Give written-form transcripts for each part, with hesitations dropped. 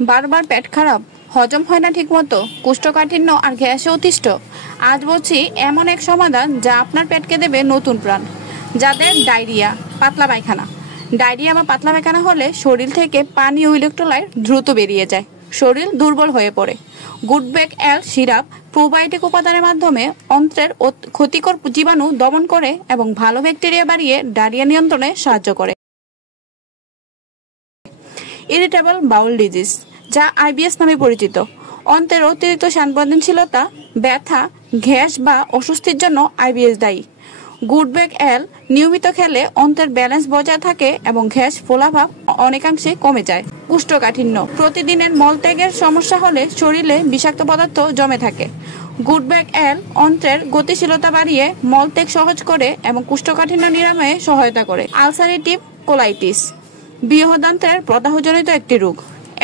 বারবার পেট খারাপ, হজম হয় না ঠিকমতো, কোষ্ঠকাঠিন্য আর গ্যাসে অতিষ্ঠ? আজ বলছি এমন এক সমাধান যা আপনার পেটকে দেবে নতুন প্রাণ। যাদের ডায়রিয়া, পাতলা পায়খানা। ডায়রিয়া বা পাতলা পায়খানা হলে শরীর থেকে পানি ও ইলেকট্রোলাইট দ্রুত বেরিয়ে যায়, শরীর দুর্বল হয়ে পড়ে। গুডব্যাক এল সিরাপ প্রোবায়োটিক উপাদানের মাধ্যমে অন্ত্রের ক্ষতিকর জীবাণু দমন করে এবং ভালো ব্যাকটেরিয়া বাড়িয়ে ডায়রিয়া নিয়ন্ত্রণে সাহায্য করে। ইরিটেবল বাউল ডিজিজ, যা আইবিএস নামে পরিচিত, অন্ত্রের অতিরিক্ত সংবেদনশীলতা, ব্যথা, গ্যাস বা অস্বস্তির জন্য আইবিএস দায়ী। গুডব্যাক এল নিয়মিত খেলে অন্ত্রের ব্যালেন্স বজায় থাকে এবং গ্যাস ফোলাভাব অনেকাংশে কমে যায়। কোষ্ঠকাঠিন্য, প্রতিদিনের মলত্যাগের সমস্যা হলে শরীরে বিষাক্ত পদার্থ জমে থাকে। গুডব্যাক এল অন্ত্রের গতিশীলতা বাড়িয়ে মলত্যাগ সহজ করে এবং কোষ্ঠকাঠিন্য নিরাময়ে সহায়তা করে। আলসারেটিভ কোলাইটিস, বৃহদান্ত্রের প্রদাহজনিত একটি রোগ।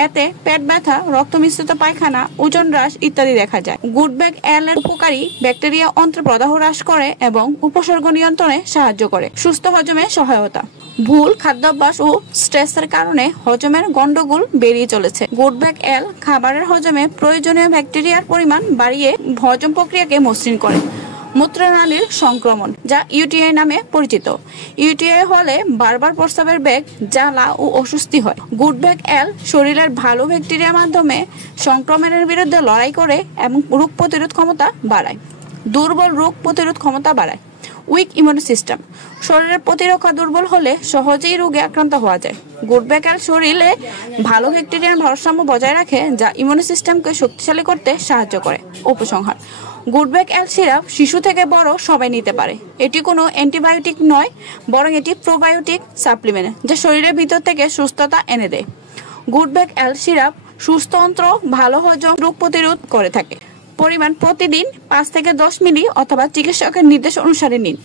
এতে পেট ব্যথা, রক্ত মিশ্রিত পায়খানা, ওজন হ্রাস ইত্যাদি দেখা যায়। গুডব্যাক এল এর উপকারী ব্যাকটেরিয়া অন্ত্র প্রদাহ হ্রাস করে এবং উপসর্গ নিয়ন্ত্রণে সাহায্য করে। সুস্থ হজমে সহায়তা, ভুল খাদ্যাভ্যাস ও স্ট্রেসের কারণে হজমের গন্ডগোল বেরিয়ে চলেছে। গুডব্যাক এল খাবারের হজমে প্রয়োজনীয় ব্যাকটেরিয়ার পরিমাণ বাড়িয়ে হজম প্রক্রিয়াকে মসৃণ করে। মূত্রনালীর সংক্রমণ, যা ইউটিআই নামে পরিচিত। ইউটিআই হলে বারবার প্রস্রাবের বেগ, জ্বালা ও অস্বস্তি হয়। গুডব্যাক এল শরীরের ভালো ব্যাকটেরিয়ার মাধ্যমে সংক্রমণের বিরুদ্ধে লড়াই করে এবং রোগ প্রতিরোধ ক্ষমতা বাড়ায়। দুর্বল রোগ প্রতিরোধ ক্ষমতা বাড়ায়। উইক ইমিউন সিস্টেম, শরীরের প্রতিরক্ষা দুর্বল হলে সহজেই রোগে আক্রান্ত হওয়া যায়। গুডব্যাক এল শরীরে ভালো ব্যাকটেরিয়ার ভারসাম্য বজায় রাখে, যা ইমিউন সিস্টেমকে শক্তিশালী করতে সাহায্য করে। উপসংহার, গুডব্যাক এল সিরাপ শিশু থেকে বড় সবাই নিতে পারে। এটি কোনো অ্যান্টিবায়োটিক নয়, বরং এটি প্রোবায়োটিক সাপ্লিমেন্ট, যা শরীরের ভিতর থেকে সুস্থতা এনে দেয়। গুডব্যাক এল সিরাপ সুস্থ অন্ত্র, ভালো হজম, রোগ প্রতিরোধ করে থাকে। পরিমাণ প্রতিদিন 5 থেকে 10 মিলি অথবা চিকিৎসকের নির্দেশ অনুসারে নিন।